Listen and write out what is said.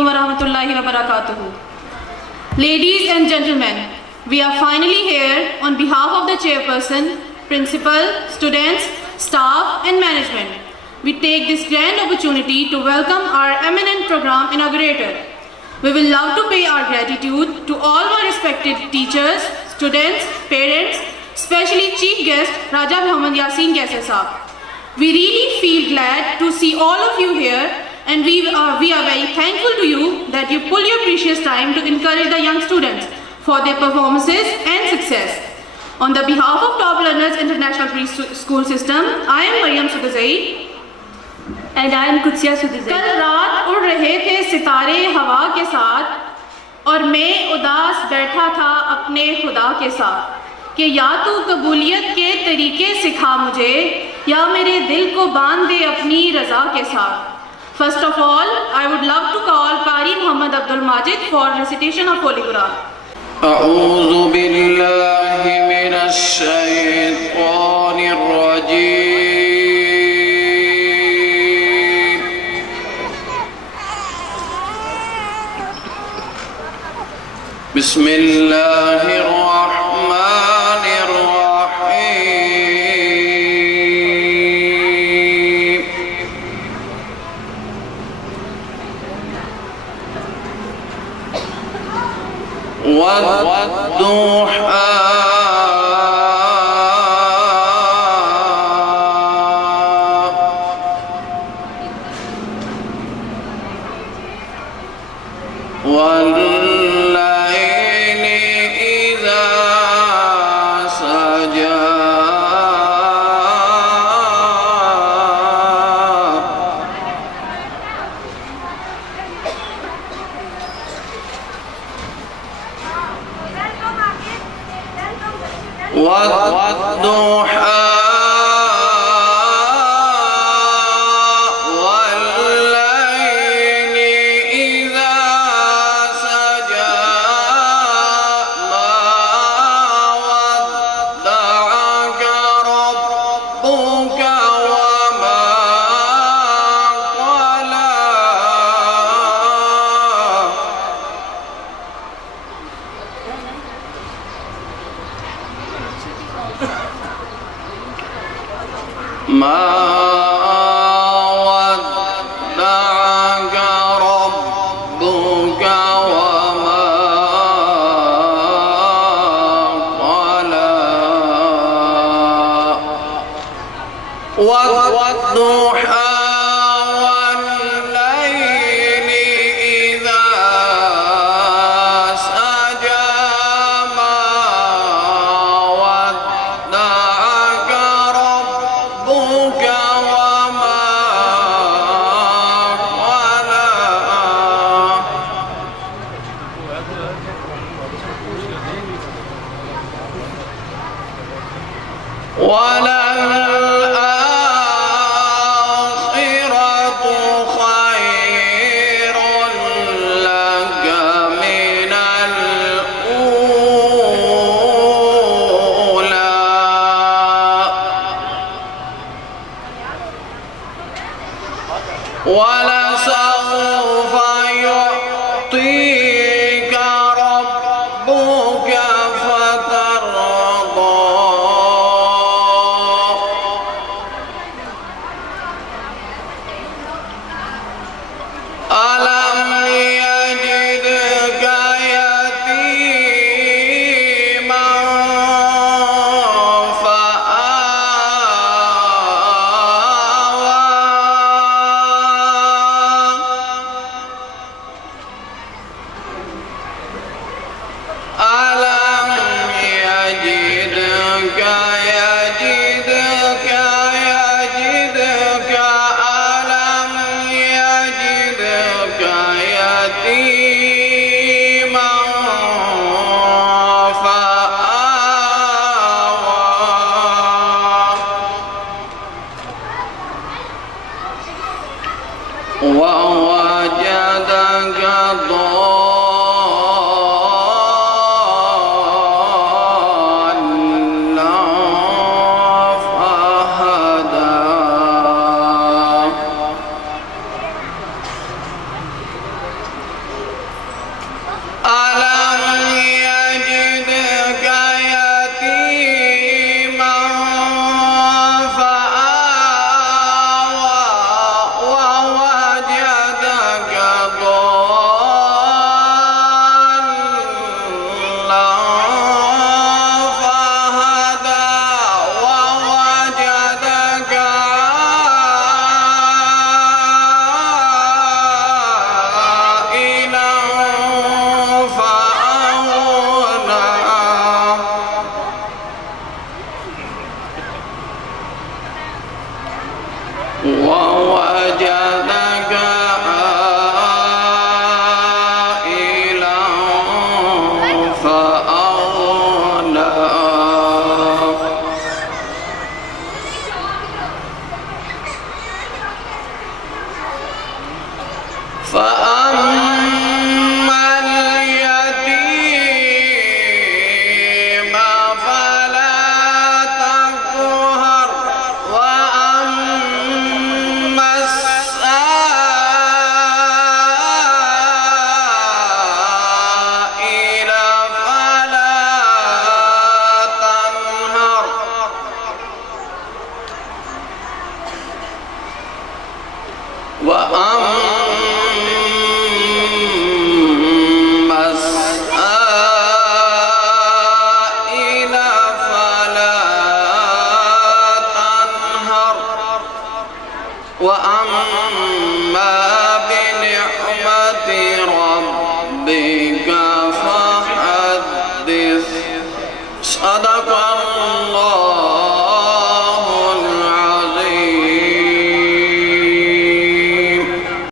alaikum wa rahmatullahi wa barakatuhu. Ladies and gentlemen, we are finally here on behalf of the chairperson, principal, students, staff and management. We take this grand opportunity to welcome our eminent program inaugurator. We will love to pay our gratitude to all our respected teachers, students, parents, especially Chief Guest Raja Muhammad Yasin Kaisar Saab. We really feel glad to see all of you here, and we are very thankful to you that you pull your precious time to encourage the young students for their performances and success. On the behalf of Top Learners International Preschool System, I am Maryam Sudazai. And I am Qudsiya Sudazai. कल रात उड़ रहे थे सितारे हवा के साथ और मैं उदास बैठा था अपने खुदा के साथ कि या तू कबूलियत के तरीके सिखा मुझे या मेरे दिल को बांध दे अपनी रज़ा के साथ. First of all, I would love to call Qari Muhammad Abdul Majid for recitation of Holy Quran. أعوذ بالله من الشيطان الرجيم. بسم الله الرحمن الرحيم. والضحى والليل إذا سجى والضحى والليل إذا سجى ما ودعك ربك وما قلى ما ودعك ربك وما قلى والضحى والليل إذا سجى ما ودعك ربك وما قلى وللآخرة خير لك من الأولى ولسوف يعطيك